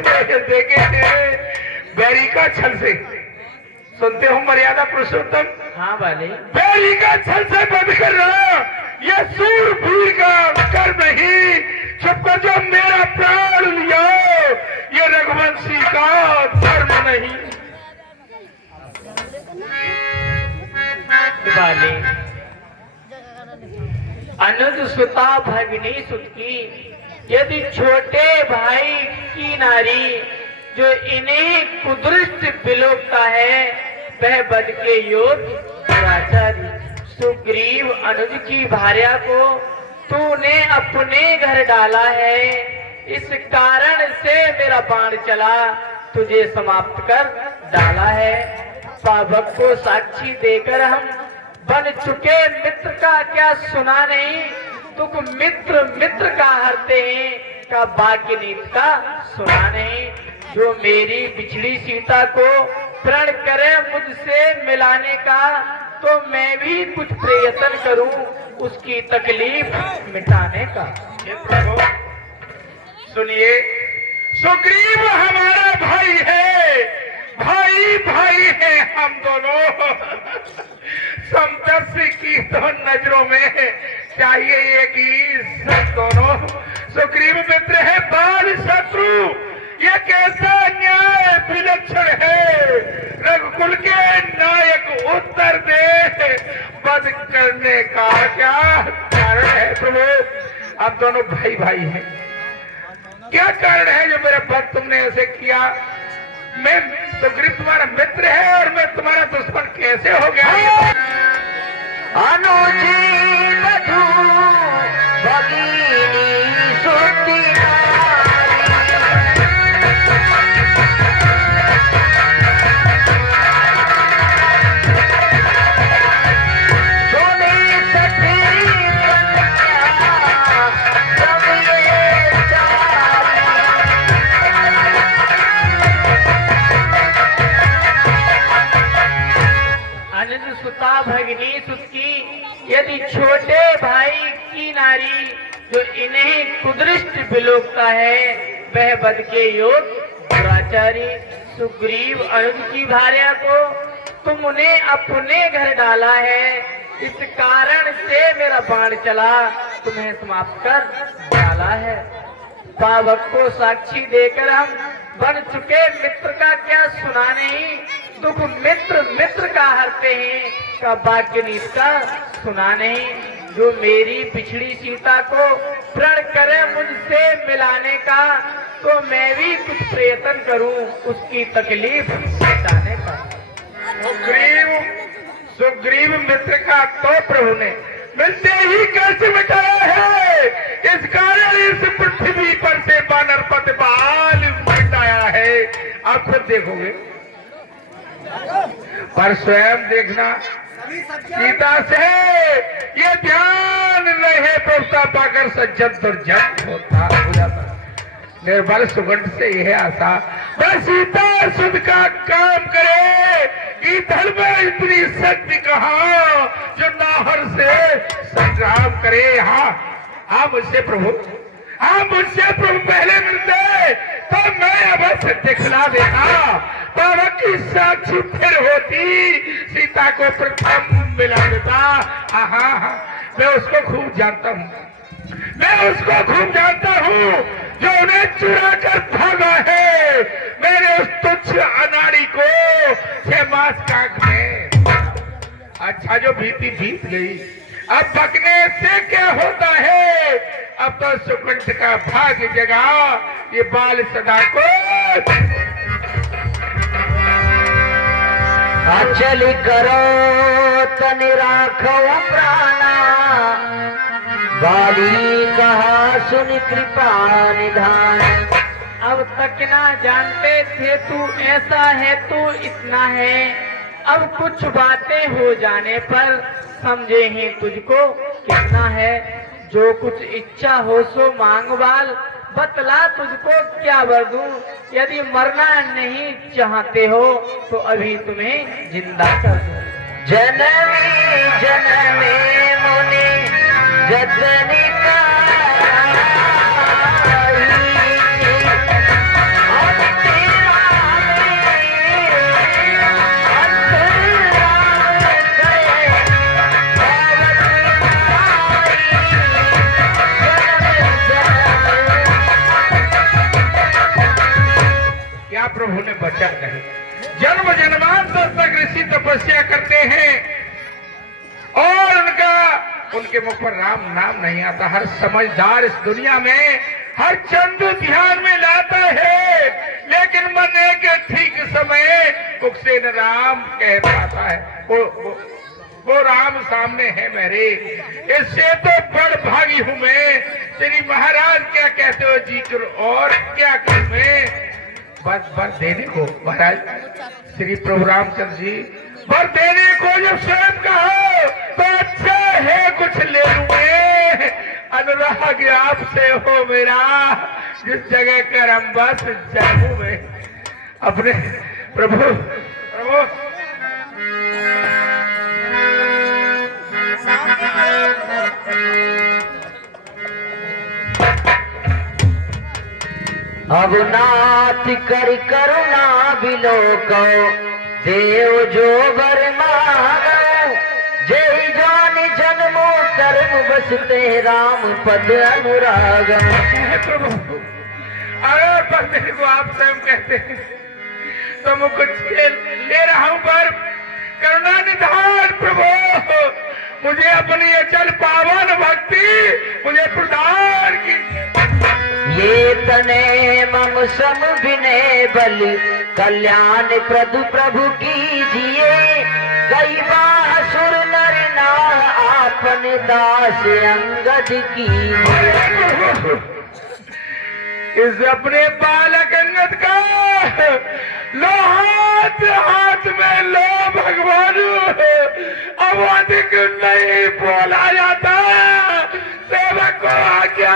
देखे बैरी का छल से, सुनते हो मर्यादा पुरुषोत्तम? हाँ वाले। बैरी का छल से बंद कर रहा, ये सूरवीर का कर्म नहीं, छुपकर जो मेरा प्राण लिया ये रघुवंशी का धर्म नहीं। वाले अनुज सुता भगनी सुत की, यदि छोटे भाई की नारी जो इन्हें कुदृष्ट बिलोकता है वह बद के योग्य दुराचारी। सुग्रीव अनुज की भार्या को तूने अपने घर डाला है, इस कारण से मेरा बाण चला तुझे समाप्त कर डाला है। पावक को साक्षी देकर हम बन चुके मित्र का क्या सुना नहीं, तुक मित्र मित्र का हरते हैं का बाकी नीत का सुना नहीं। जो मेरी बिछड़ी सीता को प्रण करे मुझसे मिलाने का, तो मैं भी कुछ प्रयत्न करूं उसकी तकलीफ मिटाने का। सुनिए, सुग्रीव हमारा भाई है, भाई भाई है हम दोनों। समदर्शी की तो नजरों में चाहिए एक ही सब दोनों। सुग्रीव मित्र है बाल शत्रु, ये कैसा न्याय विलक्षण है। रघुकुल के नायक उत्तर दे, वध करने का क्या कारण है प्रभु? आप दोनों भाई भाई हैं, क्या कारण है जो मेरे वध तुमने ऐसे किया? मैं सुग्रीव तुम्हारा मित्र है और मैं तुम्हारा दुश्मन कैसे हो गया? अनुजी लधु भगिनी सुती सुता भगनी सुत की, यदि छोटे भाई की नारी जो इन्हें कुदृष्ट बिलोकता है वह बद के योग्य दुराचारी। सुग्रीव अनुज की भार्या को तुमने अपने घर डाला है, इस कारण से मेरा बाण चला तुम्हें समाप्त कर डाला है। पावक को साक्षी देकर हम बन चुके मित्र का क्या सुना नहीं, दुख मित्र मित्र का हरते हैं का वाक्य नीत का सुना नहीं। जो मेरी पिछड़ी सीता को प्रण करे मुझसे मिलाने का, तो मैं भी कुछ प्रयत्न करूं उसकी तकलीफ मिटाने का। सुग्रीव मित्र का तो प्रभु ने मिलते ही कैसे मिटाया है, इस कारण इस पृथ्वी पर से बानर पत बाल मिटाया है। आप खुद देखोगे पर स्वयं देखना, सीता से ये ध्यान रहे, प्रभुता पाकर सज्जन दुर्जन होता हो जाता। निर्बल सुगंध से यह आशा वह सीता सुध का काम करे, कि धर्म में इतनी शक्ति कहा जो नाहर से संग्राम करे। हाँ मुझसे प्रभु, हाँ मुझसे प्रभु पहले मिलते तो मैं अवश्य दिखला देता, पावक की साक्षी फिर होती, सीता को प्रथम मिला देता। हाँ मैं उसको खूब जानता हूँ, मैं उसको खूब जानता हूँ जो उन्हें चुरा कर भागा है। मेरे उस तुच्छ अनाड़ी को 6 मास कांख में। अच्छा जो बीती बीत गई, अब बकने से क्या होता है? अब तो सुकंठ का भाग्य जगा, ये बाल सदा को अचल करो तन राखो प्राणा, बाली कहा सुन कृपा निधान। अब तक ना जानते थे तू ऐसा है तू इतना है, अब कुछ बातें हो जाने पर समझे ही तुझको कितना है। जो कुछ इच्छा हो सो मांग बाल, बतला तुझको क्या वर दूं। यदि मरना नहीं चाहते हो तो अभी तुम्हें जिंदा कर दूं। जनमी जनमे मुनि जतनी का प्रभु ने वचन कहे। जन्म जन्मांतर तक ऋषि तपस्या करते हैं और उनके मुख पर राम नाम नहीं आता। हर समझदार इस दुनिया में हर चंदू ध्यान में लाता है, लेकिन मरने के ठीक समय मुख से न राम कह पाता है। वो राम सामने है मेरे, इससे तो बड़ भागी हूं मैं। श्री महाराज क्या कहते हो जी करो और क्या करूं मैं? बस देने को महाराज श्री प्रभु रामचंद्र जी वर देने को जब स्वयं कहो तो अच्छा है कुछ ले लूंगे। अनुराग आपसे हो मेरा, जिस जगह कर हम बस जाऊं मैं अपने प्रभु। अब नाथ कर करुणा बिलोको देव जो बर मांगो। जय जान जन्मो कर्म बसते राम पद अनुराग। प्रभु अगर पर मेरे को आप स्वयं कहते हैं तो मैं कुछ ले रहा हूं, पर करुणा निधान प्रभु मुझे अपनी अचल पावन भक्ति मुझे प्रदान कीजिए। ये तने मम सम विनय बल कल्याण प्रभु प्रभु कीजिए। कई बासुर नर नार आपन दास अंगद कीजिए। इस अपने बालक अंगद का लो हाथ में लो भगवान। अब अधिक नहीं बोला जाता, सेवक को आज्ञा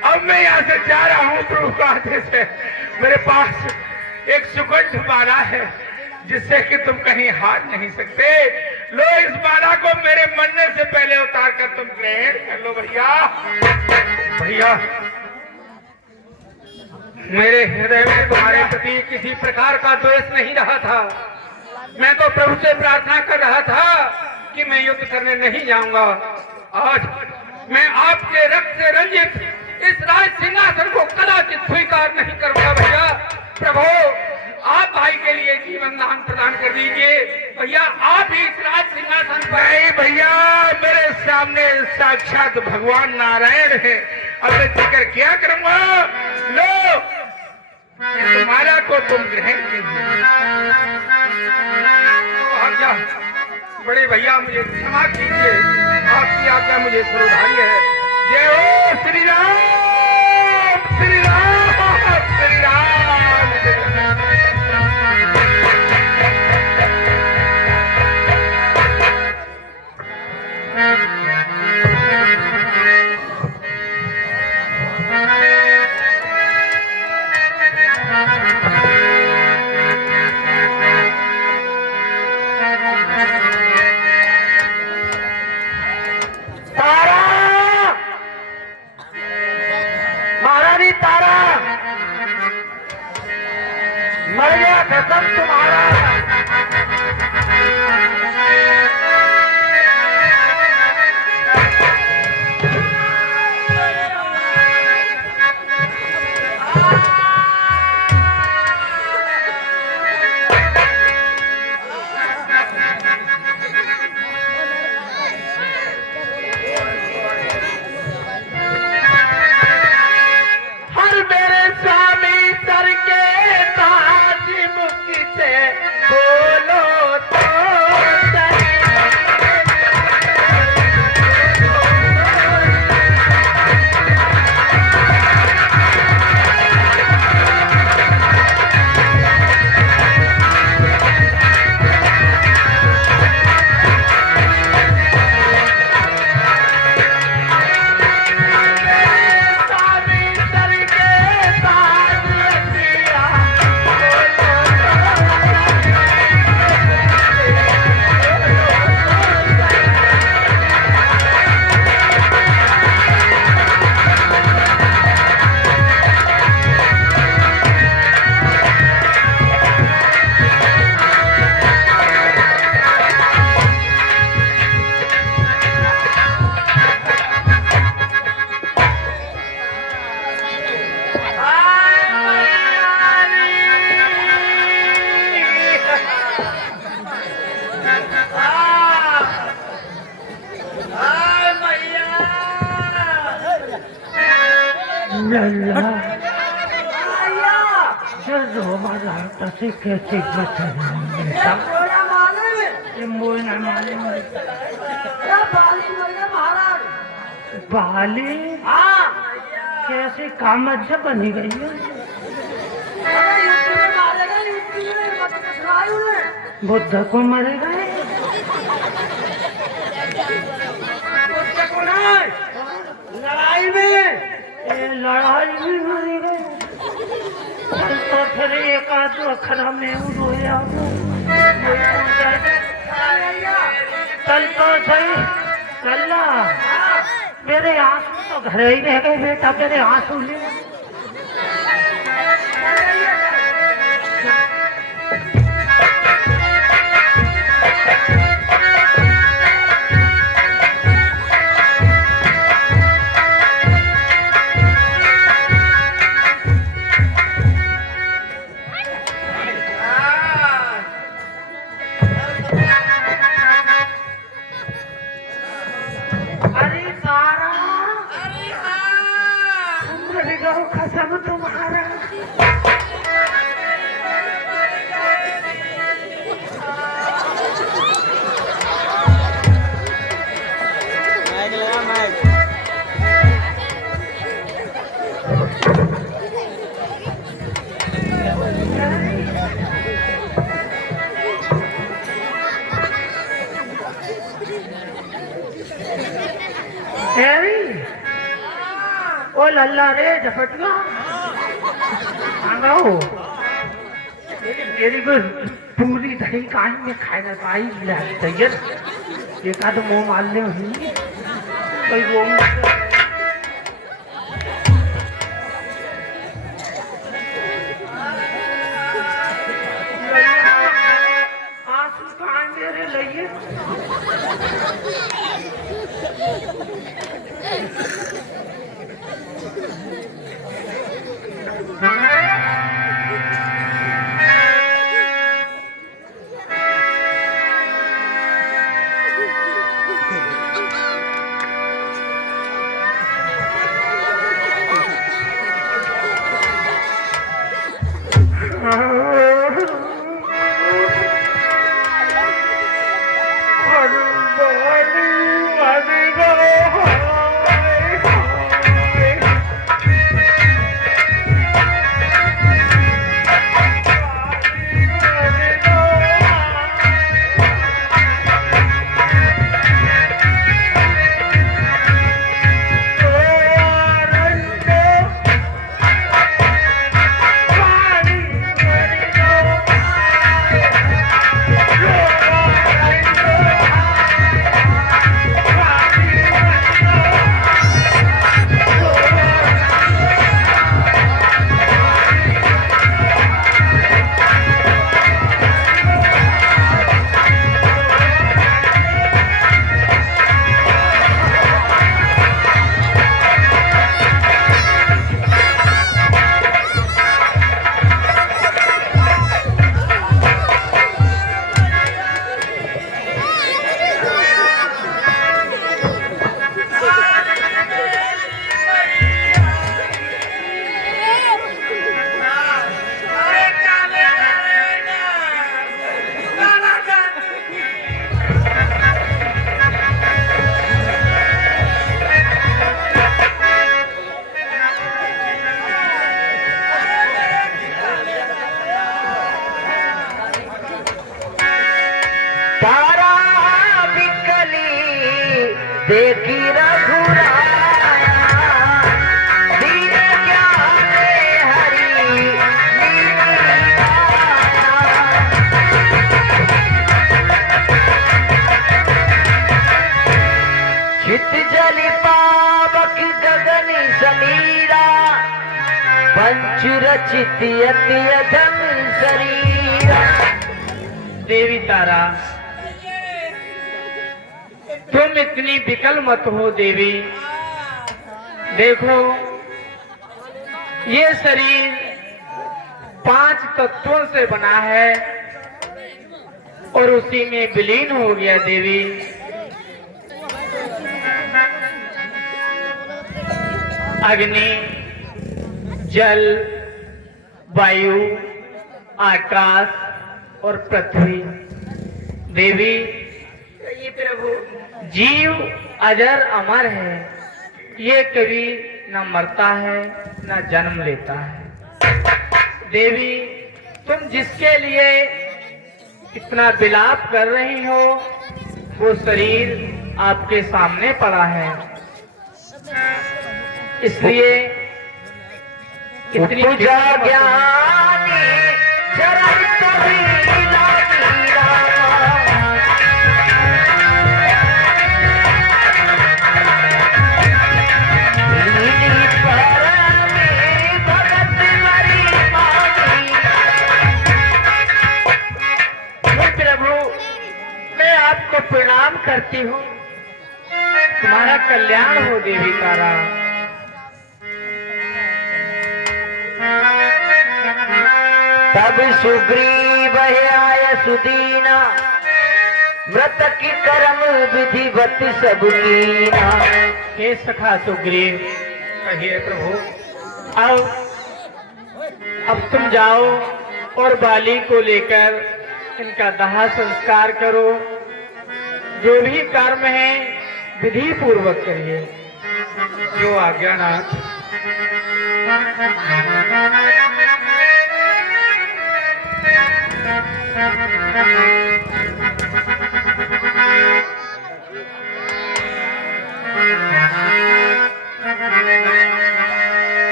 अब मैं यहाँ से जा रहा हूँ प्रभु का आदेश है। मेरे पास एक सुगंध माला है जिससे कि तुम कहीं हार नहीं सकते। लो इस माला को मेरे मरने से पहले उतार कर तुम ग्रहण कर लो। भैया मेरे हृदय में तुम्हारे प्रति किसी प्रकार का द्वेष नहीं रहा था। मैं तो प्रभु से प्रार्थना कर रहा था कि मैं युद्ध करने नहीं जाऊंगा। आज मैं आपके रक्त से रंजित इस राज सिंहासन को कदाचित स्वीकार नहीं करूंगा। भैया प्रभु आप भाई के लिए जीवन दान प्रदान कर दीजिए। भैया आप ही इस राज सिंहासन पर। नहीं भैया, मेरे सामने साक्षात भगवान नारायण है। अब मैं जिक्र क्या करूंगा। लो इस माला को तुम ग्रहण कीजिए। आज्ञा बड़े भैया मुझे क्षमा कीजिए, आपकी आज्ञा मुझे सुधारी है। जय हो श्री राम श्री राम श्री राम। मर गया कसम तुम्हारा। बोलो तो सही। कैसे हमारा तसे कैसे बचा बाली कैसे कामत से बनी गई है बुद्ध को मरेगा लड़ाई में मरे गए तो फिर एक आध अखरा में रोया चल तो सही चलना मेरे आंसू तो घर ही रह गए बेटा मेरे आंसू ले कसम तुम्हारा ओ लल्ला रे झपटिया मेरी को पूरी दही कान में खाएगा पाई तैयार एक आध मुँह मारने हुई कोई रोम आंसू कान मेरे लिए देखी रघुराया दीन ज्ञान हरि चित जल पावक गगन समीरा पंच रचित अति अधम शरीरा। देवी तारा तुम इतनी विकल मत हो देवी। देखो ये शरीर 5 तत्वों से बना है और उसी में विलीन हो गया देवी। अग्नि, जल, वायु, आकाश और पृथ्वी। देवी, ये प्रभु जीव अजर अमर है, ये कभी न मरता है न जन्म लेता है। देवी, तुम जिसके लिए इतना विलाप कर रही हो वो शरीर आपके सामने पड़ा है, इसलिए इतनी ज्ञानी चरण तभी लागी रामा। लीली परमी भगत मरी मानी। हे प्रभु, मैं आपको प्रणाम करती हूँ, तुम्हारा कल्याण हो देवी तारा। तब सुग्रीव आय सुदीना, मृतक की कर्म विधिवत सब कीना। हे सखा सुग्रीव, कहिए प्रभु। अब तुम जाओ और बाली को लेकर इनका दाह संस्कार करो। जो भी कर्म है विधि पूर्वक करिए। जो आज्ञानाथ।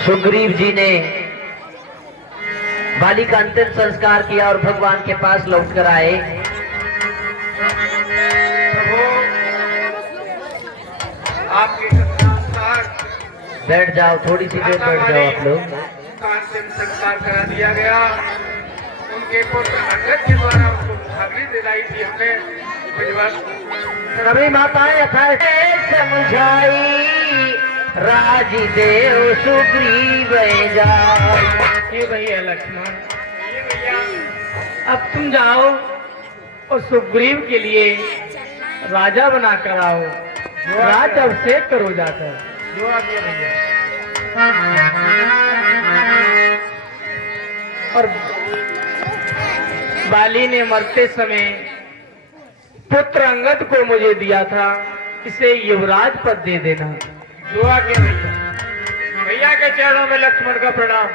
सुग्रीव जी ने बाली का अंतिम संस्कार किया और भगवान के पास लौट कर आए। प्रभु, आपके कथनानुसार बैठ जाओ, थोड़ी सी देर बैठ जाओ आप लोग। का अंतिम संस्कार करा दिया गया। उनके पुत्र अंगद के द्वारा उनको मुखाग्नि दिलाई थी हमने। सभी माताएं समझाई, राज देव सुग्रीव जाय। हे भैया लक्ष्मण, अब तुम जाओ और सुग्रीव के लिए राजा बना कर आओ। राज अभिषेक करो जाकर। जो आज्ञा भैया। और बाली ने मरते समय पुत्र अंगद को मुझे दिया था, इसे युवराज पद दे देना। जो आज्ञा भैया। भैया के चरणों में लक्ष्मण का प्रणाम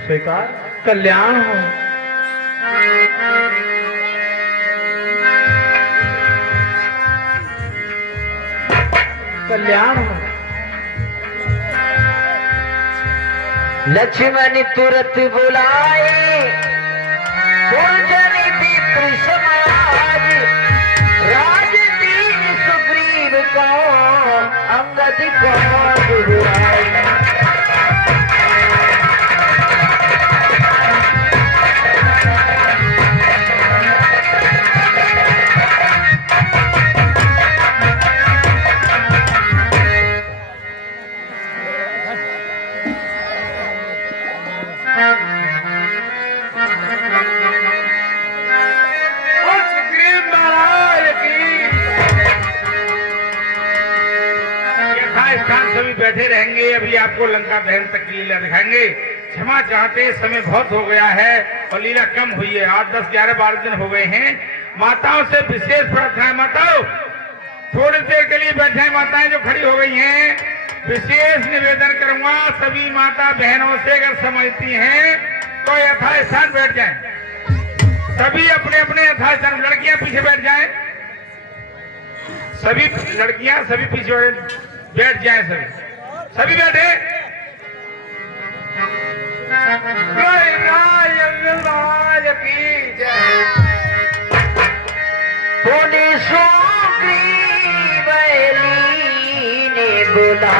स्वीकार। कल्याण हो। कल्याण हो। लक्ष्मण तुरंत बुलाए, पूजन विप्र समाज। राज दीन सुग्रीव को, अंगद को दुराई। सभी बैठे रहेंगे। अभी आपको लंका दहन तक की लीला दिखाएंगे। क्षमा चाहते, समय बहुत हो गया है और लीला कम हुई है। 8, 10, 11, 12 दिन हो गए हैं। माताओं से विशेष प्रार्थना है। माताओं, थोड़ी देर के लिए बैठे हैं। माताएं जो खड़ी हो गई हैं, विशेष निवेदन करूंगा सभी माता बहनों से, अगर समझती हैं तो यथास्थान बैठ जाएं। सभी अपने अपने यथास्थान। लड़कियां पीछे बैठ जाएं। सभी लड़कियां सभी पीछे बैठ जाएं। सभी बैठे। राज की जय। सुग्रीव ने बुला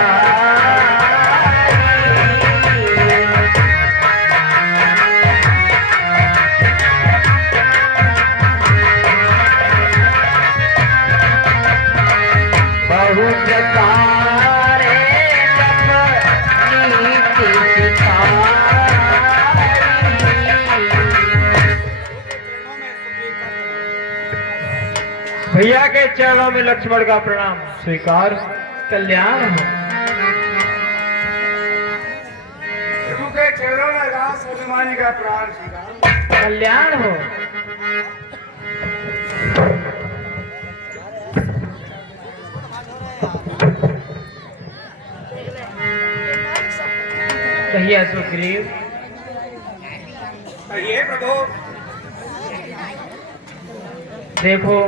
बहु प्रकार भैया के चरणों में लक्ष्मण का प्रणाम स्वीकार। कल्याण हो। प्रभु के चरणों में राम अभिमानी का प्राण स्वीकार। कल्याण हो। भैया सुग्रीव। कहिए प्रभु। देखो,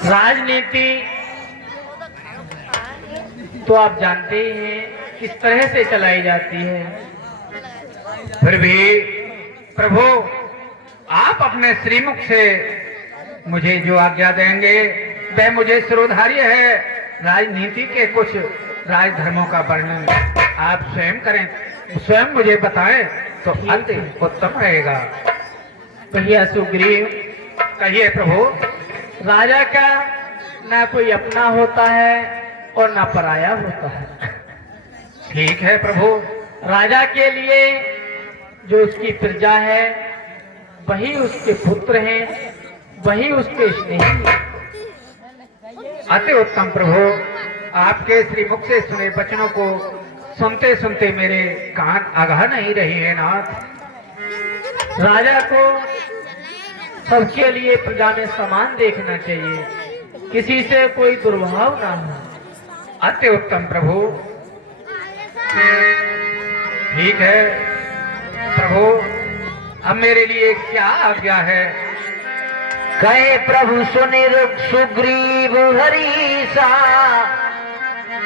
राजनीति तो आप जानते ही हैं किस तरह से चलाई जाती है। फिर भी प्रभु, आप अपने श्रीमुख से मुझे जो आज्ञा देंगे वह मुझे शिरोधार्य है। राजनीति के कुछ राजधर्मों का वर्णन आप स्वयं करें, स्वयं मुझे बताएं तो अति उत्तम रहेगा। भैया सुग्रीव, कहिए प्रभु। राजा का ना कोई अपना होता है और ना पराया होता है। ठीक है प्रभु। राजा के लिए जो उसकी प्रजा है वही उसके पुत्र हैं, वही उसके स्नेही हैं। अति उत्तम प्रभु। आपके श्रीमुख से सुने वचनों को सुनते सुनते मेरे कान आगाह नहीं रहे हैं नाथ। राजा को सबके लिए प्रजा में समान देखना चाहिए, किसी से कोई दुर्भाव ना हो। अति उत्तम प्रभु। ठीक है प्रभु, अब मेरे लिए क्या आज्ञा है? कहे प्रभु सुनि सुग्रीव हरीसा,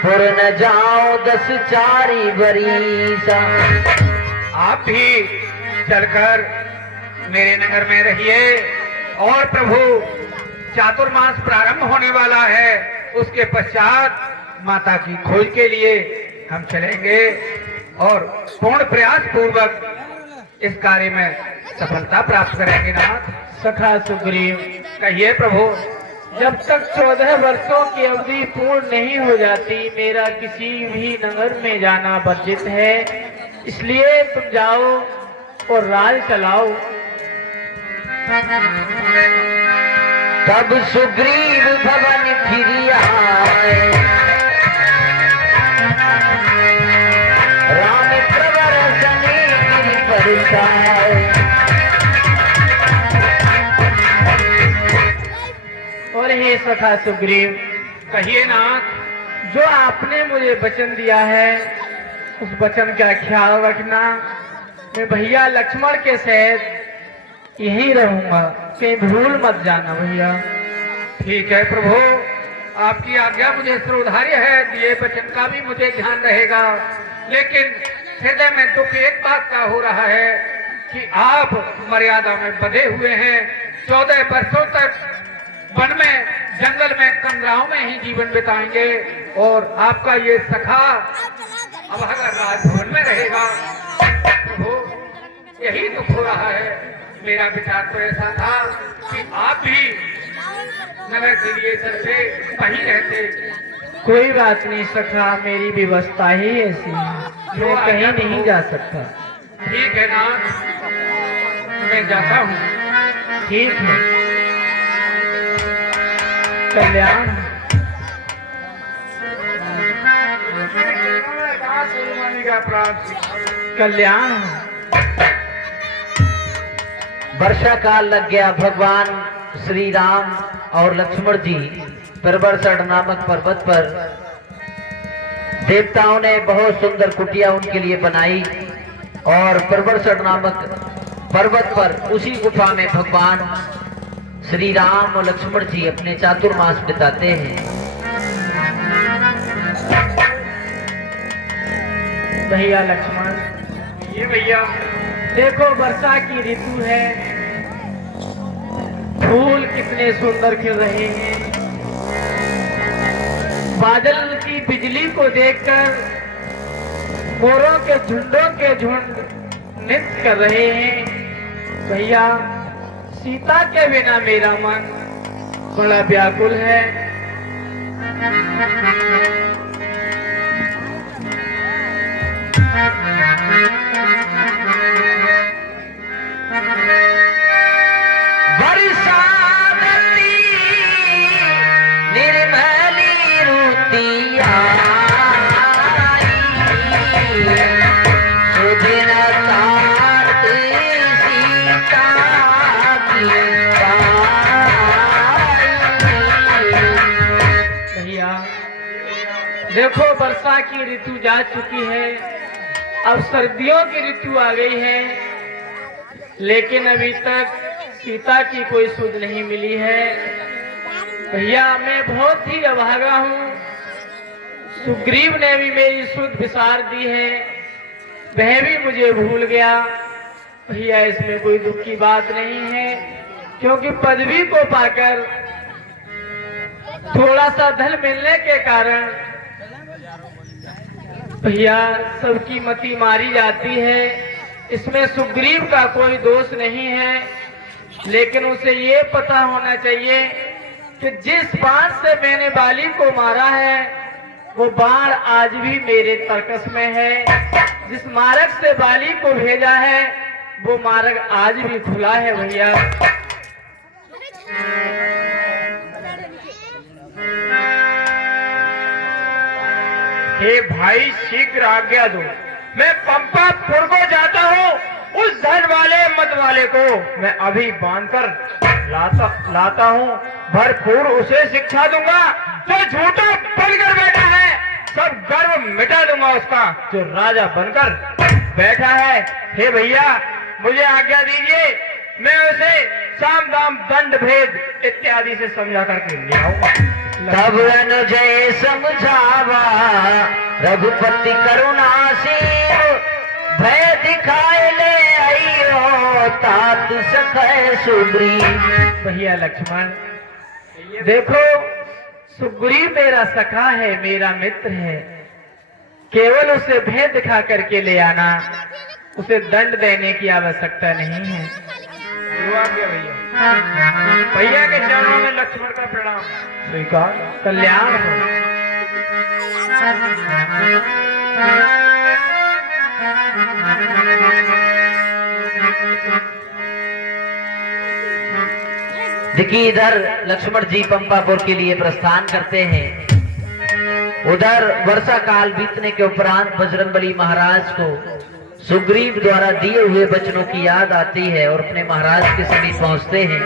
पुर न जाओ 10 चारी बरीसा। आप भी चलकर मेरे नगर में रहिए और प्रभु चातुर्मास प्रारंभ होने वाला है, उसके पश्चात माता की खोज के लिए हम चलेंगे और पूर्ण प्रयास पूर्वक इस कार्य में सफलता प्राप्त करेंगे नाथ। सखा सुग्रीव, कहिए प्रभु। जब तक 14 वर्षों की अवधि पूर्ण नहीं हो जाती मेरा किसी भी नगर में जाना वर्जित है, इसलिए तुम जाओ और राज चलाओ। तब सुग्रीव भवन फिर आए, राम प्रवर सने गिरि परसाए। और हे सखा सुग्रीव, कहिए नाथ। जो आपने मुझे वचन दिया है उस वचन का ख्याल रखना। मैं भैया लक्ष्मण के साथ यहीं रहूंगा, कहीं भूल मत जाना भैया। ठीक है प्रभु, आपकी आज्ञा मुझे श्रोधार्य है, दिए वचन का भी मुझे ध्यान रहेगा। लेकिन हृदय में दुख एक बात का हो रहा है कि आप मर्यादा में बंधे हुए हैं। 14 वर्षों तक वन में, जंगल में, कमराओं में ही जीवन बिताएंगे और आपका ये सखा अब अगर राजभवन में रहेगा। प्रभु, यही दुख हो रहा है। मेरा विचार तो ऐसा था कि आप भी नगर के लिए चलते, वहीं रहते। कोई बात नहीं सखा, मेरी व्यवस्था ही ऐसी है, मैं कहीं नहीं जा सकता। ठीक है नाथ, मैं जाता हूँ। ठीक है। कल्याण। कल्याण। वर्षा काल लग गया। भगवान श्री राम और लक्ष्मण जी प्रबरसठ नामक पर्वत पर, देवताओं ने बहुत सुंदर कुटिया उनके लिए बनाई और प्रबरसठ नामक पर्वत पर उसी गुफा में भगवान श्री राम और लक्ष्मण जी अपने चातुर्मास बिताते हैं। भैया लक्ष्मण, ये भैया देखो वर्षा की ऋतु है, फूल कितने सुंदर खिल रहे हैं। बादल की बिजली को देखकर मोरों के झुंडों के झुंड नृत्य कर रहे हैं। भैया, सीता के बिना मेरा मन बड़ा व्याकुल है। बरसात वर्षा की ऋतु जा चुकी है, अब सर्दियों की ऋतु आ गई है, लेकिन अभी तक सीता की कोई सुध नहीं मिली है। भैया मैं बहुत ही अभागा हूँ, सुग्रीव ने भी मेरी सुध विसार दी है, वह भी मुझे भूल गया। भैया इसमें कोई दुख की बात नहीं है, क्योंकि पदवी को पाकर थोड़ा सा धन मिलने के कारण भैया सबकी मति मारी जाती है। इसमें सुग्रीव का कोई दोष नहीं है, लेकिन उसे ये पता होना चाहिए कि जिस बाण से मैंने बाली को मारा है वो बाण आज भी मेरे तर्कस में है। जिस मार्ग से बाली को भेजा है वो मार्ग आज भी खुला है। भैया हे भाई शीघ्र आज्ञा दो, मैं पंपापुर को जाता हूँ। उस धन वाले मत वाले को मैं अभी बांधकर लाता हूँ, भरपूर उसे शिक्षा दूंगा। जो झूठा बनकर बैठा है सब गर्व मिटा दूंगा उसका, जो राजा बनकर बैठा है। हे भैया मुझे आज्ञा दीजिए, मैं उसे साम दाम दंड भेद इत्यादि से समझा करके ले आऊंगा। तब अनुजय समझावा रघुपति करुणासीर, भय दिखाए ले आइयो तात सखय सुग्रीव। भैया लक्ष्मण देखो, सुग्रीव मेरा सखा है, मेरा मित्र है, केवल उसे भय दिखा करके ले आना, उसे दंड देने की आवश्यकता नहीं है। भैया के चरणों में लक्ष्मण का प्रणाम स्वीकार, कल्याण हो। देखिए इधर लक्ष्मण जी पंपापुर के लिए प्रस्थान करते हैं। उधर वर्षा काल बीतने के उपरांत बजरंगबली महाराज को सुग्रीव द्वारा दिए हुए वचनों की याद आती है और अपने महाराज के समीप पहुंचते हैं।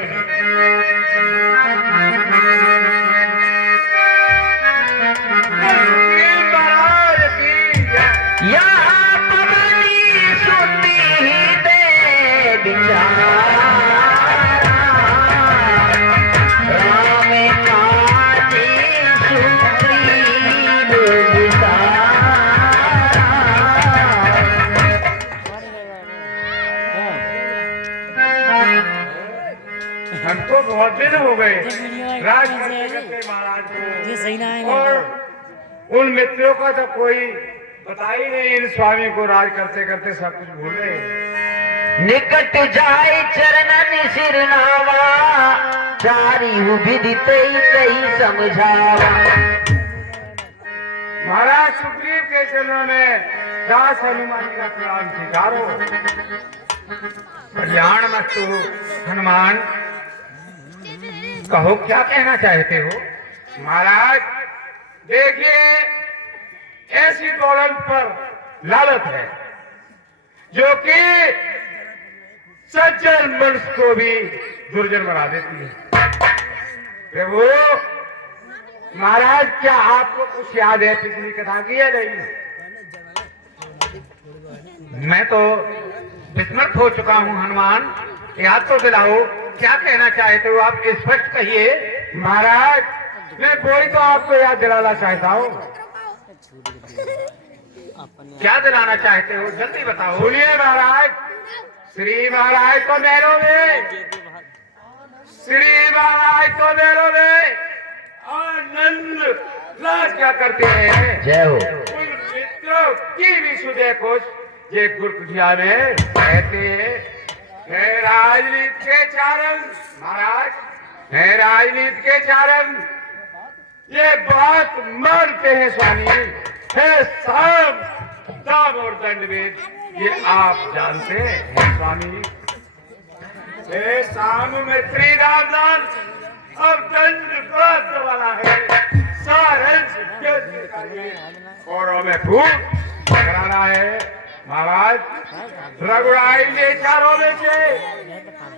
हमको बहुत दिन हो गए राज करते महाराज को, और उन मित्रों का तो कोई पता ही नहीं। इन स्वामी को राज करते करते सब कुछ भूल गए। निकट जाए चरणन सिर नावा, चारी विधि कही समझावा। महाराज सुग्रीव के चरणों में दास हनुमान का प्रणाम स्वीकारो। कल्याण मस्तु हनुमान, कहो क्या कहना चाहते हो? महाराज देखिए, ऐसी दौलत पर लालच है जो कि सज्जन मनुष्य को भी दुर्जन बना देती है। प्रभु महाराज, क्या आपको कुछ याद है पिछली कथा की है? नहीं, मैं तो विस्मृत हो चुका हूँ हनुमान, याद तो दिलाओ, क्या कहना चाहते हो आप? स्पष्ट कहिए। महाराज मैं वही तो आपको याद दिलाना चाहता हूँ। क्या दिलाना चाहते हो? जल्दी बताओ। सुनिए महाराज, श्री महाराज को मेलों में, श्री महाराज को मेलों में आनंद राज क्या करते हैं? जय हो। उन मित्रों की भी सुधे कुछ ये गुरकुटिया में कहते हैं। है राजनीति के चारण महाराज, है राजनीति के चारण ये बात मानते हैं स्वामी। है साम दाम और दंडवेद ये आप जानते हैं स्वामी। हे साम में त्रिदाम दान, अब दंड वाला है। सारंश और में फूट कराना है। महाराज रघुराई ने चारों में से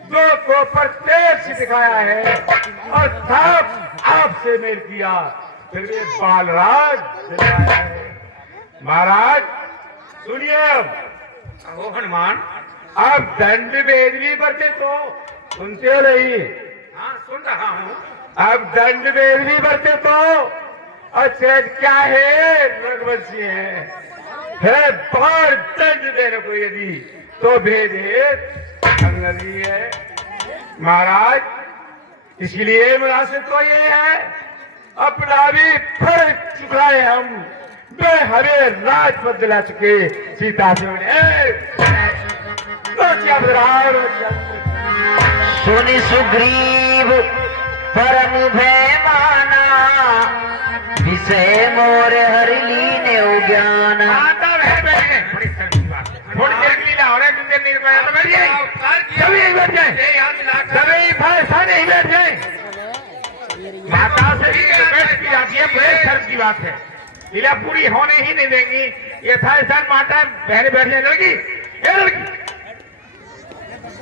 दो को प्रत्यक्ष दिखाया है और साफ आपसे मेल किया। फिर भी बालराज दिलाया है। महाराज सुनिए, ओ हनुमान। आप दंड वेद भी पढ़ते तो सुनते हो नहीं? हाँ सुन रहा हूँ। आप दंड वेद भी पढ़ते तो अच्छा क्या है रघुवंशी है बार दंड देने को यदि तो भेदे अंग्रेजी है। महाराज इसलिए मुनासिब तो ये है अपना भी फर्क चुकाए हम मैं हमें राजपद दिला चुके सीता से सुनि सुग्रीव परम भय माना विषय मोर हरि लीने ज्ञान। बड़ी शर्म की बात है। थोड़ी देर के लिए लाहौर है, कुछ देर नहीं रुका तो बैठ जाए सभी यहीं बैठ जाए सभी फैसला नहीं बैठ जाए। माता से भी रिक्वेस्ट की जाती है, बड़े शर्म की बात है। लीला पूरी होने ही नहीं देंगी। ये फैसला माता बहने बैठ जाए। लड़की ये लड़की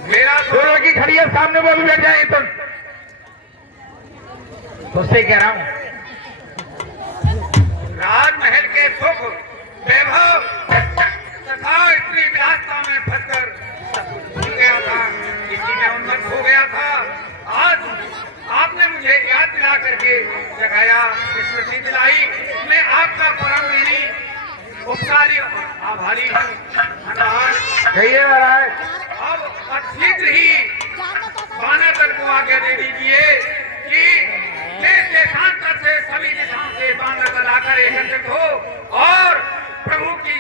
मेरा दो लड़की खड़ी है सामने वो भी बैठ जाए तो उससे कह रहा हूँ राजमहल के सुख वैभव तथा स्त्री विलासता में फंसकर भूल गया था, इसी में उन्मत्त हो गया था। आज आपने मुझे याद दिला करके जगाया, स्मृति दिलाई। मैं आपका परम ऋणी उपकारी आभारी हूँ। हनुमान कहिए महाराज। अब शीघ्र ही वानर दल को आज्ञा दे दीजिए कि देश देशांतर से सभी दिशाओं से वानर दल आकर एकत्रित हो और प्रभु की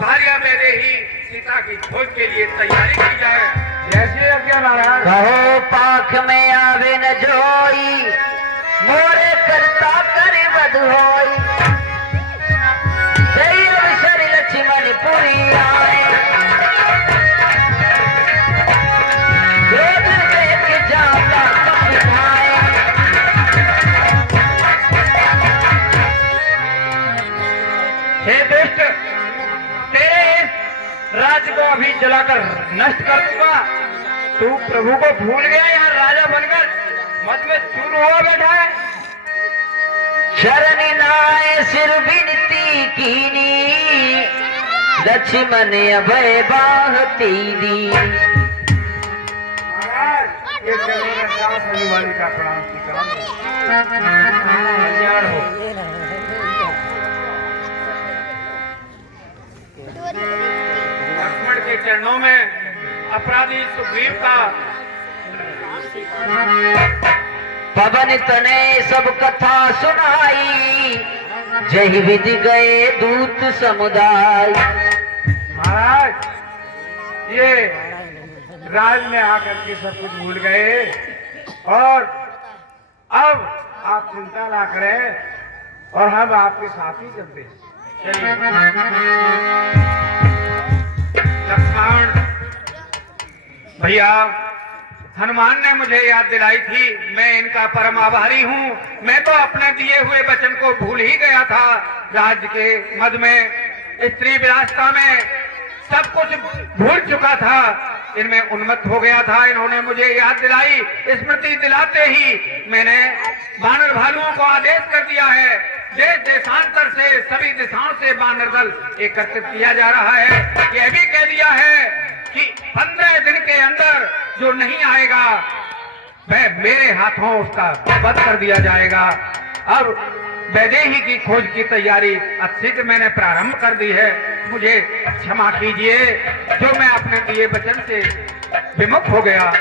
भार्या मेरे ही सीता की खोज के लिए तैयारी की जाए। जैसे क्या महाराज। कहो पाख में आवे न जोई मोरे करता करे बद होई सही अवसर लक्ष्मण पुरी आए क्रोध देख जाता कब खाए। हे दुष्ट, तेरे इस राज्य को अभी जलाकर नष्ट कर दूंगा। तू प्रभु को भूल गया, यहाँ राजा बनकर मत में चूर हुआ बैठा है। शरण नाय सिर बिनती कीनी लक्ष्मण अभय बाहती दी। महाराज ये चलो मैं दास हनुमान का प्रणाम स्वीकार कल्याण हो। लक्ष्मण के चरणों में अपराधी सुग्रीव का पवन तने सब कथा सुनाई जही विधि गए दूत समुदाय। महाराज ये राज में आकर के सब कुछ भूल गए और अब आप चिंता ना करें और हम आपके साथ ही चलते हैं। चलिए लक्ष्मण भैया, हनुमान ने मुझे याद दिलाई थी, मैं इनका परम आभारी हूँ। मैं तो अपने दिए हुए वचन को भूल ही गया था। राज्य के मद में, स्त्री विलासता में सब कुछ भूल चुका था, इनमें उन्मत्त हो गया था। इन्होंने मुझे याद दिलाई, स्मृति दिलाते ही मैंने वानर भालुओं को आदेश कर दिया है। देश देशांतर से सभी दिशाओं से वानर दल एकत्रित किया जा रहा है। यह भी कह दिया है कि 15 दिन के अंदर जो नहीं आएगा वह मेरे हाथों उसका वध कर दिया जाएगा। अब वैदेही की खोज की तैयारी अच्छी से मैंने प्रारंभ कर दी है। मुझे क्षमा कीजिए जो मैं अपने दिए वचन से विमुख हो गया।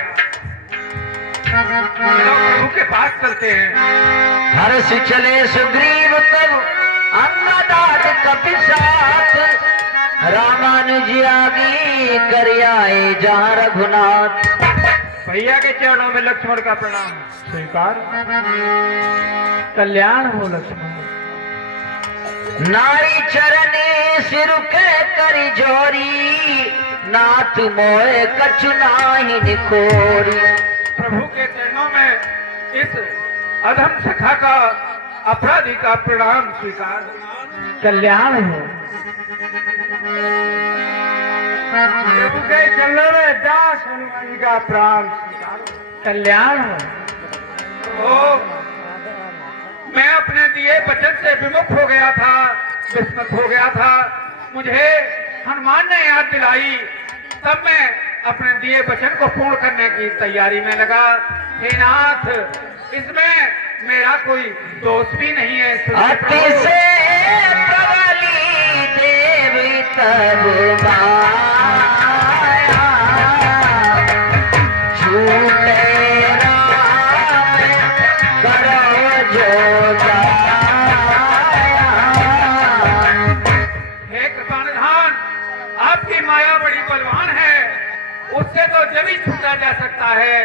प्रभु के पास चलते हैं। हर्ष चले सुग्रीव तब अंगदाद कपि साथ रामानुज आगे कर आए जहाँ रघुनाथ। भैया के चरणों में लक्ष्मण का प्रणाम स्वीकार। कल्याण हो लक्ष्मण। नारी चरणे सिर के करी जोरी नाथ मोए कछु नाही निकोरी। प्रभु के चरणों में इस अधम सखा का अपराधी का प्रणाम स्वीकार। कल्याण हो। प्रभु के चरणों में दास हनुमान जी का प्रणाम स्वीकार। कल्याण हो। ओ, मैं अपने दिए वचन से विमुख हो गया था, विस्मृत हो गया था। मुझे हनुमान ने याद दिलाई, तब मैं अपने दिए वचन को पूर्ण करने की तैयारी में लगा। हे नाथ, इसमें मेरा कोई दोष भी नहीं है। अति से प्रबली देव तब माया, झूठे राम करो जो जाया। हे कृपानिधान, आपकी माया बड़ी बलवान है। उससे तो जब ही छूटा जा सकता है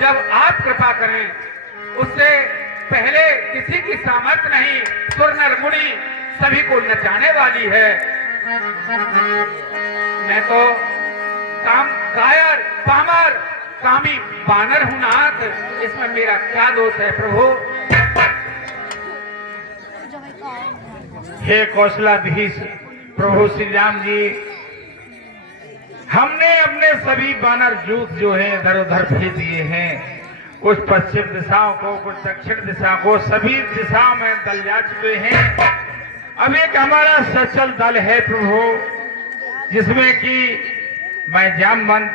जब आप कृपा करें। उससे पहले किसी की सामर्थ्य नहीं। सुर नर मुनि सभी को नचाने वाली है। मैं तो कायर पामर कामी बानर हूं नाथ, इसमें मेरा क्या दोष है प्रभु? हे कौशलाधीश प्रभु श्री राम जी, हमने अपने सभी बानर जूथ जो है इधर उधर भेज दिए हैं। कुछ पश्चिम दिशाओं को, कुछ दक्षिण दिशा को, सभी दिशाओं में दल जा चुके हैं। अब एक हमारा सचल दल है प्रभु, जिसमें कि मैं जामवंत,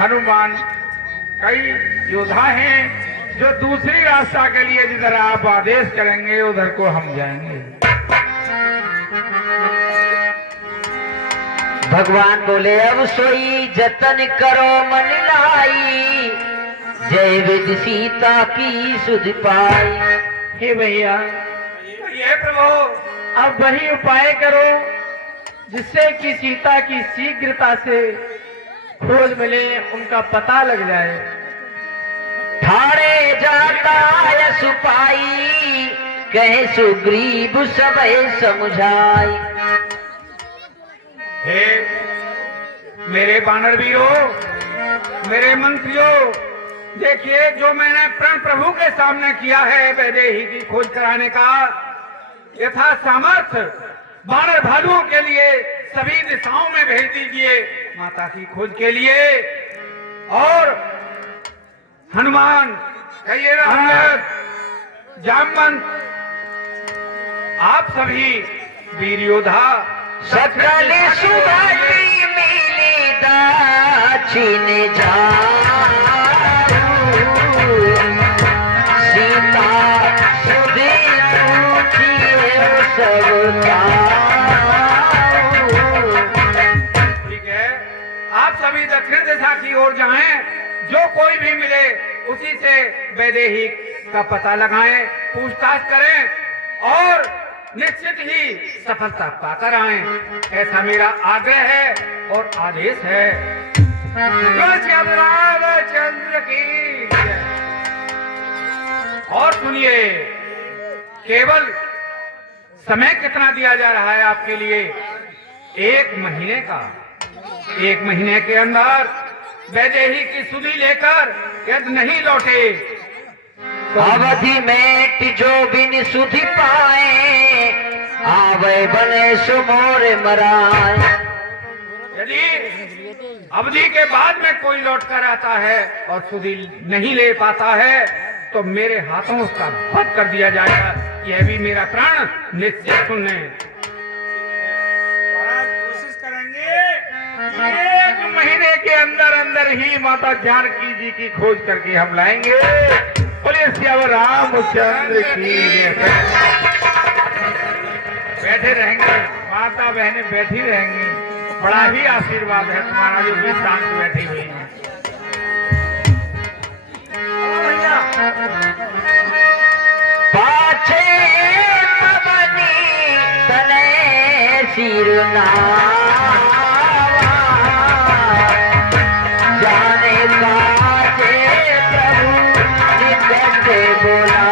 हनुमान, कई योद्धा हैं जो दूसरी रास्ता के लिए जिधर आप आदेश करेंगे उधर को हम जाएंगे। भगवान बोले अब सोई जतन करो मन लाई, जय विधि सीता की सुध पाई। हे भैया, ये प्रभु, अब वही उपाय करो जिससे कि सीता की शीघ्रता से खोज मिले, उनका पता लग जाए। ठाणे जाता यश पाई, कहे सुग्रीव सबे समझाई। हे मेरे बानर वीरों, मेरे मंत्रियों, देखिए जो मैंने प्रण प्रभु के सामने किया है वैदेही की खोज कराने का, यथा सामर्थ्य बानर भालुओं के लिए सभी दिशाओं में भेज दीजिए माता की खोज के लिए। और हनुमान, कहिए हनुमान, जामवंत, आप सभी वीर योद्धा सकल सुगति मिली दाछिन जाऊ, सीता सुधि पूछिए सब पाऊ। ठीक है, आप सभी दक्षिण दिशा की ओर जाएं, जो कोई भी मिले उसी से वैदेही का पता लगाएं, पूछताछ करें और निश्चित ही सफलता पाकर आएं, ऐसा मेरा आग्रह है और आदेश है। चंद्र की जय। और सुनिए, केवल समय कितना दिया जा रहा है आपके लिए? 1 महीने का। 1 महीने के अंदर वैदेही की सुधि लेकर यदि नहीं लौटे अवधि में जो बिन सुधि पाए, आवे बने सुमोर मराए। यदि अवधि के बाद में कोई लौट कर आता है और सुधि नहीं ले पाता है तो मेरे हाथों उसका वध कर दिया जाएगा। यह भी मेरा प्राण निश्चय सुन लें। कोशिश करेंगे 1 महीने के अंदर अंदर ही माता जानकी जी की खोज करके हम लाएंगे। बोलिए सियावर रामचंद्र की जय। बैठे रहेंगे, माता बहनें बैठी रहेंगी। बड़ा ही आशीर्वाद है तुम्हारा जो भी शांत बैठी हुई है। पाछे पवनी तले सिरना, जाने काजे प्रभु निकट बोला।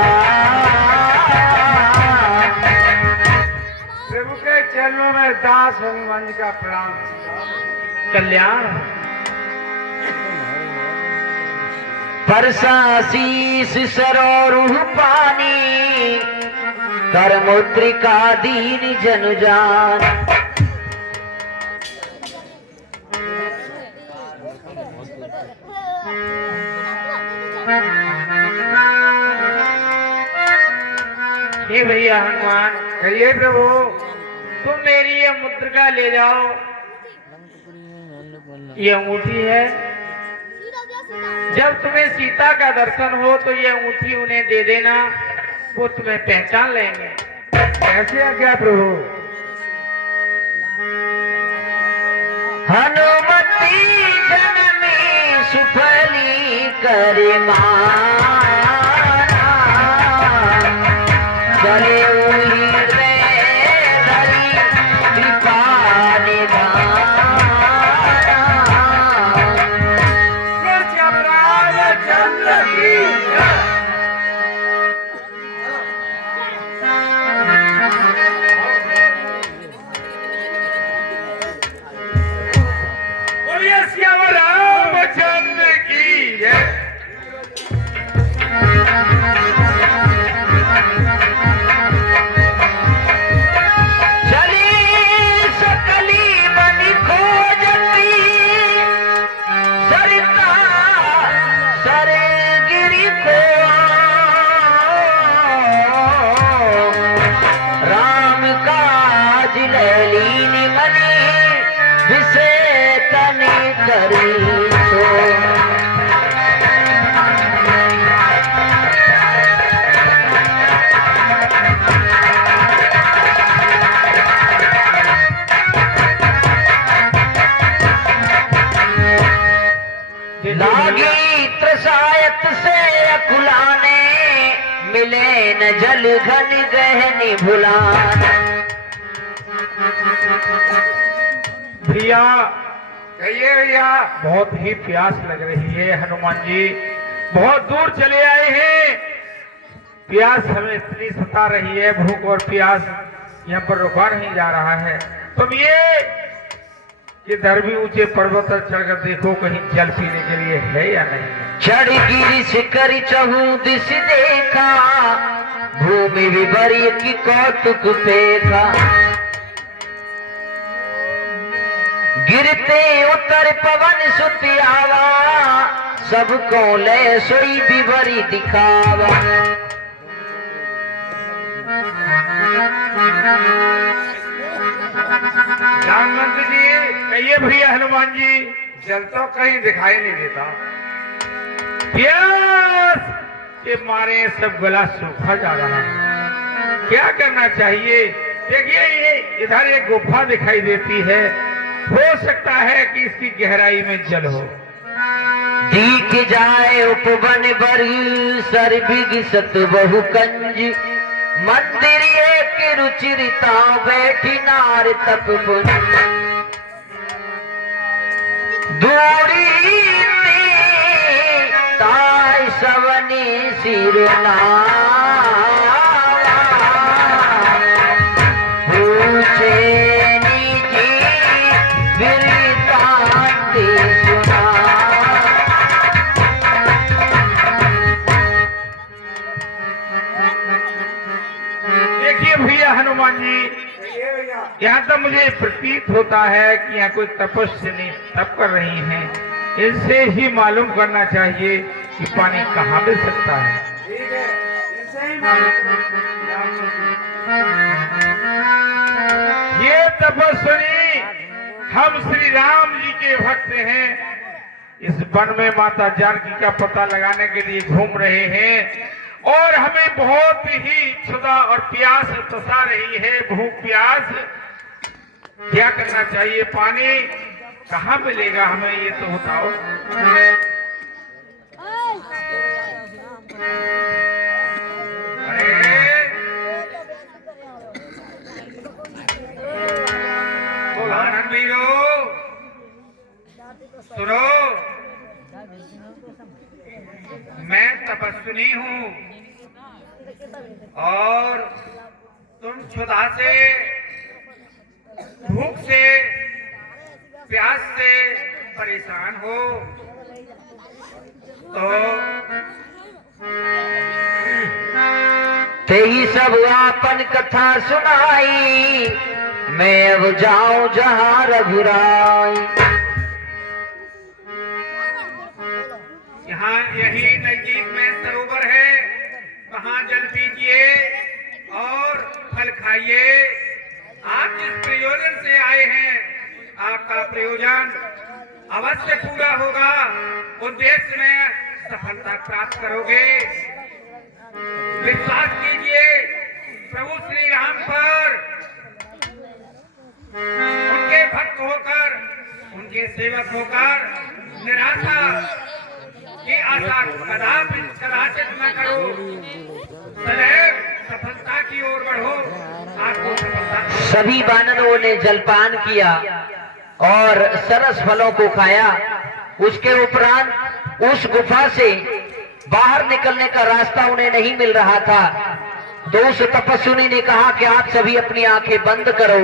प्रभु के चरणों में दास हनुमान जी का प्रणाम। कल्याण परसाशीष सरोरुह पानी, कर मुद्रिका दीन जन जान। हे ये भैया हनुमान, कहिए प्रभु। तुम मेरी ये मुद्रिका ले जाओ। ये अंगूठी है, जब तुम्हें सीता का दर्शन हो तो ये अंगूठी उन्हें दे देना, वो तुम्हें पहचान लेंगे। कैसे आज्ञा प्रभु। हनुमती जननी सुफली करे माना, चले उही धरी कृपा निधाना। चंद्र की बोलिए श्याम रामचंद्र की जय। चली सकली बनी खोजती, सरिता सरे गिरी को राम काज लैलीन मनी विषे तनि करी सो। लागी त्रसायत से अकुलाने, मिले न जल घन गहनी भुलाने। भैया कहिए भैया। बहुत ही प्यास लग रही है हनुमान जी, बहुत दूर चले आए हैं, प्यास हमें इतनी सता रही है, भूख और प्यास यहाँ पर रुका नहीं जा रहा है। तुम ये धरबी ऊंचे पर्वत पर चढ़कर देखो कहीं जल पीने के लिए है या नहीं। चढ़ गिरिश कर चहु दिश देखा, भूमि विभरी की कौतुक देखा। गिरते उतर पवन सुत आवा, सबको ले सोई विभरी दिखावा। जानवंत जी कहिए भैया हनुमान जी। जल तो कहीं दिखाई नहीं देता। प्यास के मारे सब गला सूखा जा रहा है, क्या करना चाहिए। देखिए ये इधर एक गुफा दिखाई देती है, हो सकता है कि इसकी गहराई में जल हो। दीख जाए उपवन बरी सर बिगिसत बहु कंज, मंदिर एक रुचिरिता बैठी नार तप पुन। दूरी ताय सवनी सिरना, पूछे निजी बिरतांति सुना। देखिए भैया हनुमान जी, कहिए भैया। यहाँ तो मुझे प्रतीत होता है कि यहाँ कोई तपस्विनी तप कर रही हैं। इनसे ही मालूम करना चाहिए कि पानी कहाँ मिल सकता है। ठीक है, इनसे ही मालूम ये तपस्विनी हम श्री राम जी के भक्त हैं, इस वन में माता जानकी का पता लगाने के लिए घूम रहे हैं और हमें बहुत ही क्षुधा और प्यास तसा रही है, भूख प्यास। क्या करना चाहिए, पानी कहाँ मिलेगा हमें ये तो बताओ। आनंद वीरो सुनो, मैं तपस्विनी हूँ और तुम क्षुधा से, भूख से, प्यास से परेशान हो, तो तेही सब आपन कथा सुनाई, मैं अब जाऊं जहां रघुराई। यहाँ यही नजदीक में सरोवर है, वहाँ जल पीजिए और फल खाइए। आप जिस प्रयोजन से आए हैं आपका प्रयोजन अवश्य पूरा होगा, उद्देश्य में सफलता प्राप्त करोगे। विश्वास कीजिए प्रभु श्री राम पर, उनके भक्त होकर, उनके सेवक होकर निराशा की आशा कदाचित न करो। सदैव सफलता की ओर बढ़ो, आपको सफलता। सभी वानरों ने जलपान किया और सरस फलों को खाया। उसके उपरांत उस गुफा से बाहर निकलने का रास्ता उन्हें नहीं मिल रहा था, तो उस तपस्विनी ने कहा कि आप सभी अपनी आंखें बंद करो।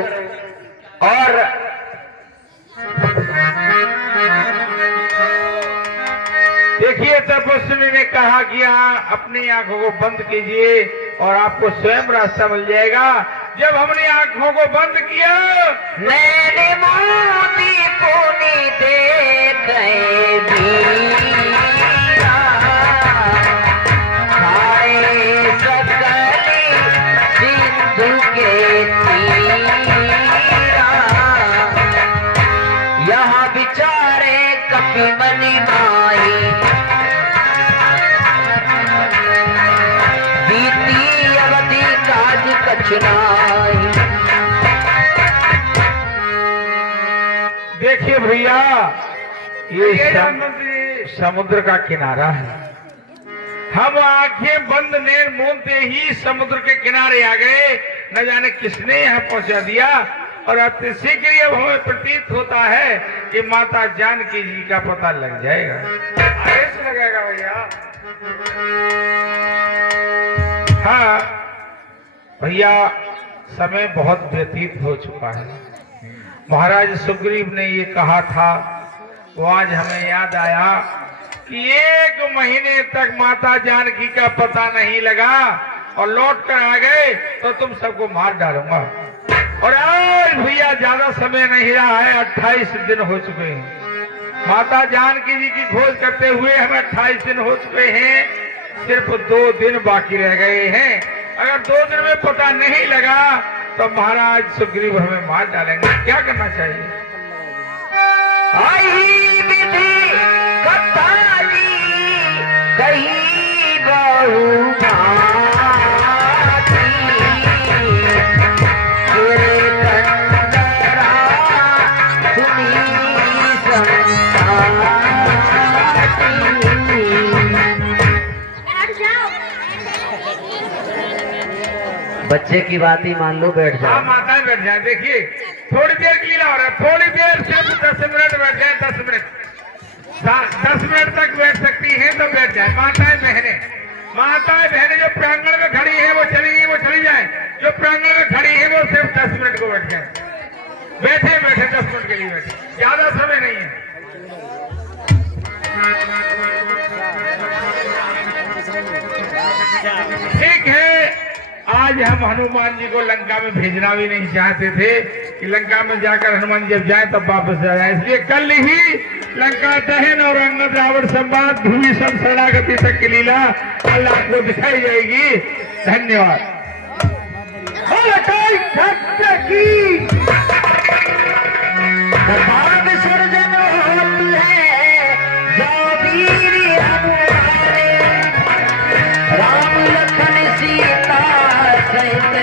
और देखिए तपस्वी ने कहा कि अपनी आंखों को बंद कीजिए और आपको स्वयं रास्ता मिल जाएगा। जब हमने आंखों को बंद किया, नैने मोती पोनी देखे बीरा, खाए सकली सिंधु के तीरा, यहाँ बिचारे कपिमनी माई, बीती अवधि काज कछनाई। देखिए भैया, ये समुद्र का किनारा है। हम आंखें बंद नैन मूंदते ही समुद्र के किनारे आ गए। न जाने किसने यहाँ पहुंचा दिया, और अब शीघ्र ही अब हमें प्रतीत होता है कि माता जानकी जी का पता लग जाएगा। ऐसे लगेगा भैया। हाँ भैया, समय बहुत व्यतीत हो चुका है। महाराज सुग्रीव ने ये कहा था, वो आज हमें याद आया कि 1 महीने तक माता जानकी का पता नहीं लगा और लौट कर आ गए तो तुम सबको मार डालूंगा। और आज भैया ज्यादा समय नहीं रहा है, 28 दिन हो चुके हैं। माता जानकी जी की खोज करते हुए हमें 28 दिन हो चुके हैं, सिर्फ 2 दिन बाकी रह गए हैं। अगर 2 दिन में पता नहीं लगा तो महाराज सुग्रीव हमें मार डालेंगे। क्या करना चाहिए? आई विधि कताली कही बहु भांति, तेरे कंदरा सुनी संताति। बच्चे की बात ही मान लो, बैठ जाओ। हाँ माता बैठ जाए। देखिए थोड़ी देर के लिए हो रहा है, थोड़ी देर सिर्फ 10 मिनट बैठ जाए। 10 मिनट 10 मिनट तक बैठ सकती हैं तो बैठ जाए। माताएं बहनें जो प्रांगण में खड़ी है वो चली गई, वो चली जाए। जो प्रांगण में खड़ी है वो सिर्फ 10 मिनट को बैठ जाए। बैठे 10 मिनट के लिए बैठे, ज्यादा समय नहीं है। ठीक है, आज हम हनुमान जी को लंका में भेजना भी नहीं चाहते थे कि लंका में जाकर हनुमान जब जाए तब वापस आ जाए, इसलिए कल ही लंका दहन और अंगद रावण संवाद भूमिशम शरणागति तक की लीला कल आपको दिखाई जाएगी। धन्यवाद। विसर्जन होती है जो वीर हमारे, राम लखन सीता सहित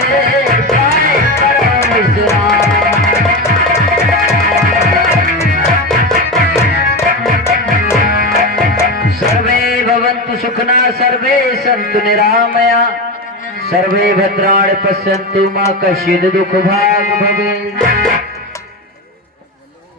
जाए परम विश्राम। सर्वे भवन्तु सुखिनः, सर्वे सन्तु निरामया, सर्वे भद्राणि पश्यन्तु मा कश्चित् दुःखभाग् भवेत्।